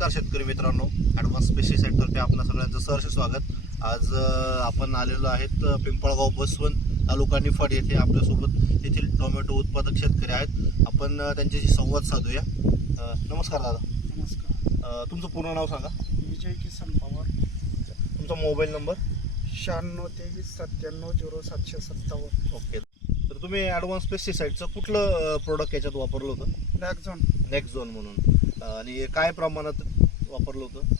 नमस्कार शेतकरी मित्रांनो ॲडव्हान्स पेस्टिसाईडतर्फे आपणा सगळ्यांचं सहर्ष स्वागत. आज आपण आलेलो आहेत पिंपळगाव बसवंत तालुका निफाड येथे आपल्यासोबत येथील टोमॅटो उत्पादक शेतकरी आहेत. आपण त्यांच्याशी संवाद साधूया. नमस्कार दादा. नमस्कार. तुमचं पूर्ण नाव सांगा. विजय किसन पवार. तुमचा मोबाईल नंबर? शहाण्णव तेवीस सत्त्याण्णव झिरो सातशे सत्तावन्न. ओके. तर तुम्ही ॲडव्हान्स पेस्टिसाईडचं कुठलं प्रोडक्ट याच्यात वापरलं होतं? बॅकझोन नेक्स्ट झोन म्हणून. आणि काय प्रमाणात वापरलं होतं?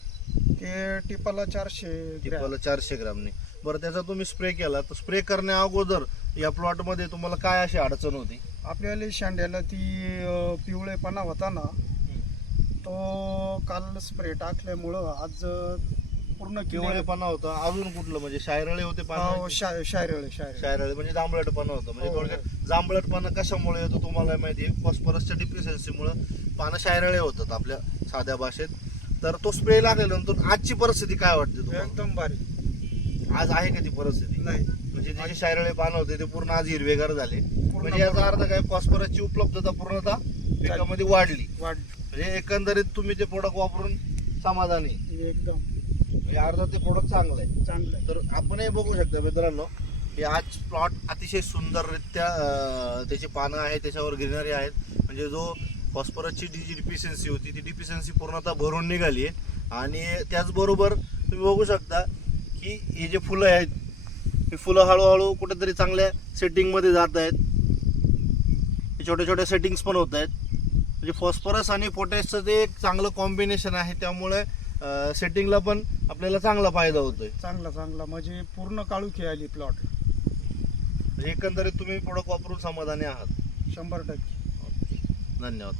ते टिपाला चारशे ग्रॅम. टिपाला चारशे ग्रामने. बरं त्याचा तुम्ही स्प्रे केला तर स्प्रे करण्या अगोदर या प्लॉटमध्ये तुम्हाला काय अशी अडचण होती? आपल्याला शांड्याला ती अं, पिवळेपणा होता ना तो काल स्प्रे टाकल्यामुळं आज अं, पूर्ण पिवळेपणा होता. अजून कुठलं? म्हणजे शायरळे होते पानं? शायरळे शायरळे. शायरळे म्हणजे जांभळटपणा होतं. म्हणजे हो, थोडक्यात जांभळटपणा कशामुळे येतो तुम्हाला माहिती आहे? फॉस्फरसच्या डिफिशियन्सीमुळे पानं शायरळे होतात आपल्या साध्या भाषेत. तर तो स्प्रे लागल्यानंतर आजची परिस्थिती काय वाटते तुम्हाला? एकदम भारी आज आहे का ती परिस्थिती? नाही. म्हणजे जे शायरळे पानं होते ते पूर्ण आज हिरवेगार झाले. म्हणजे याचा अर्थ काय? फॉस्फरसची उपलब्धता पूर्णतः पिकामध्ये वाढली. वाढ म्हणजे एकंदरीत तुम्ही ते प्रोडक्ट वापरून समाधानी एकदम. म्हणजे अर्धा ते प्रोडक्ट चांगलं आहे चांगलं आहे. तर आपणही बघू शकता मित्रांनो की आज प्लॉट अतिशय सुंदररित्या अं, त्याची पानं आहेत त्याच्यावर ग्रीनरी आहेत. म्हणजे जो फॉस्फरसची जी डिफिशियन्सी होती ती डिफिशियन्सी पूर्णतः भरून निघाली आहे. आणि त्याचबरोबर तुम्ही बघू शकता की हे जे फुलं आहेत ही फुलं हळूहळू कुठेतरी चांगल्या सेटिंगमध्ये जात आहेत. हे छोटे छोटे सेटिंग्स पण होत आहेत. म्हणजे फॉस्फरस आणि पोटॅशचं ते एक चांगलं कॉम्बिनेशन आहे त्यामुळे सेटिंगला पण आपल्याला चांगला फायदा होतोय. चांगला चांगला. म्हणजे पूर्ण काळुखी आली प्लॉट म्हणजे एकंदरीत तुम्ही प्रोडक्ट वापरून समाधानी आहात. शंभर टक्के. धन्यवाद.